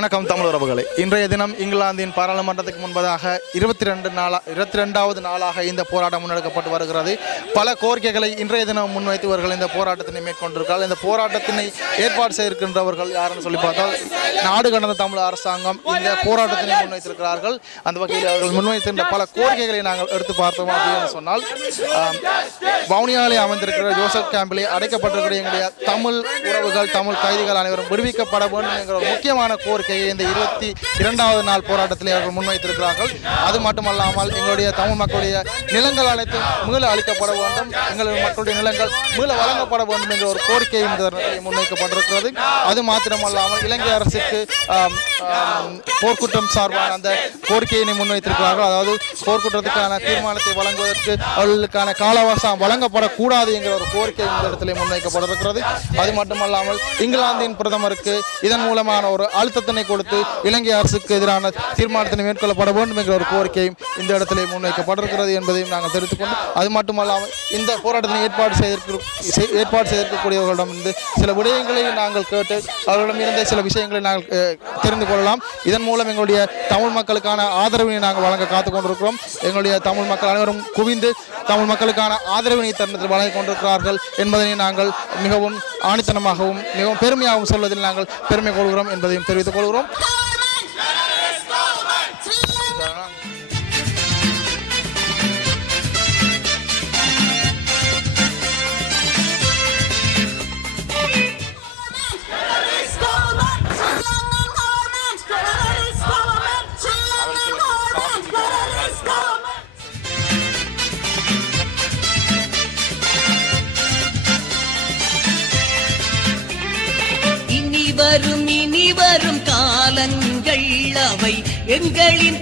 வணக்கம் தமிழ் உறவுகளே. இன்றைய தினம் இங்கிலாந்தின் பாராளுமன்றத்துக்கு முன்பதாக 22வது நாளாக இந்த போராட்டம் முன்னெடுக்கப்பட்டு வருகிறது. பல கோரிக்கைகளை இன்றைய தினம் முன்வைத்தவர்கள் இந்த போராட்டத்தினை மேற்கொண்டிருக்கிறார்கள். இந்த போராட்டத்தினை ஏற்பாடு செய்திருக்கின்றவர்கள் யாருன்னு சொல்லி பார்த்தால் நாடு கடந்த தமிழ் அரசாங்கம் இந்த போராட்டத்தினை முன்வைத்திருக்கிறார்கள். அந்த வகையில் அவர்கள் முன்வைத்திருந்த பல கோரிக்கைகளை நாங்கள் எடுத்து பார்த்தோம் அப்படின்னு சொன்னால், வவுனியாவிலே அமைந்திருக்கிற ஜோசப் கேம்பிலே அடைக்கப்பட்டிருக்கிற எங்களுடைய தமிழ் உறவுகள், தமிழ் கைதிகள் அனைவரும் விடுவிக்கப்பட வேண்டும் என்கிற ஒரு முக்கியமான கோரிக்கையை இந்த 22வது நாள் போராட்டத்தில் அவர்கள் முன்வைத்திருக்கிறார்கள். அது மட்டுமல்லாமல் எங்களுடைய தமிழ் மக்களுடைய நிலங்கள் அனைத்தும் மீள அளிக்கப்பட வேண்டும், எங்களுடைய மக்களுடைய நிலங்கள் மீள வழங்கப்பட வேண்டும் என்ற ஒரு கோரிக்கை இந்த முன்வைக்கப்பட்டிருக்கிறது. அது மாத்திரமல்லாமல் இலங்கை அரசுக்கு போர்க்குற்றம் சார்பான அந்த கோரிக்கையினை முன்வைத்திருக்கிறார்கள். அதாவது போர்க்குற்றத்துக்கான தீர்மானத்தை வழங்குவதற்கு அவர்களுக்கான கால அவகாசம் வழங்கப்படக்கூடாது என்கிற ஒரு கோரிக்கை இந்த இடத்திலே முன்வைக்கப்பட்டிருக்கிறது. அது மட்டுமல்லாமல் இங்கிலாந்தின் பிரதமருக்கு இதன் மூலமான ஒரு அழுத்தத்தினை கொடுத்து இலங்கை அரசுக்கு எதிரான தீர்மானத்தினை மேற்கொள்ளப்பட வேண்டும் என்கிற ஒரு கோரிக்கையும் இந்த இடத்திலே முன்வைக்கப்பட்டிருக்கிறது என்பதையும் நாங்கள் தெரிவித்துக் கொண்டு, அது மட்டுமல்லாமல் இந்த போராட்டத்தினை ஏற்பாடு செய்திருக்கக்கூடியவர்களிடம் இருந்து சில விடயங்களை நாங்கள் கேட்டு அவர்களிடம் இருந்த சில விஷயங்களை நாங்கள் தெரிந்து கொள்ளலாம். இதன் மூலம் எங்களுடைய தமிழ் மக்களுக்கான ஆதரவினை நாங்கள் வழங்க காத்துக் கொண்டிருக்கிறோம். எங்களுடைய தமிழ் மக்கள் அனைவரும் குவிந்து தமிழ் மக்களுக்கான ஆதரவினை தருணத்தில் வழங்கிக் கொண்டிருக்கிறார்கள் என்பதனை நாங்கள் மிகவும் ஆணித்தனமாகவும் மிகவும் பெருமையாகவும் சொல்வதில் நாங்கள் பெருமை கொள்கிறோம் என்பதையும் தெரிவித்துக் கொள்கிறோம். இனி வரும் காலங்கள் அவை எங்களின்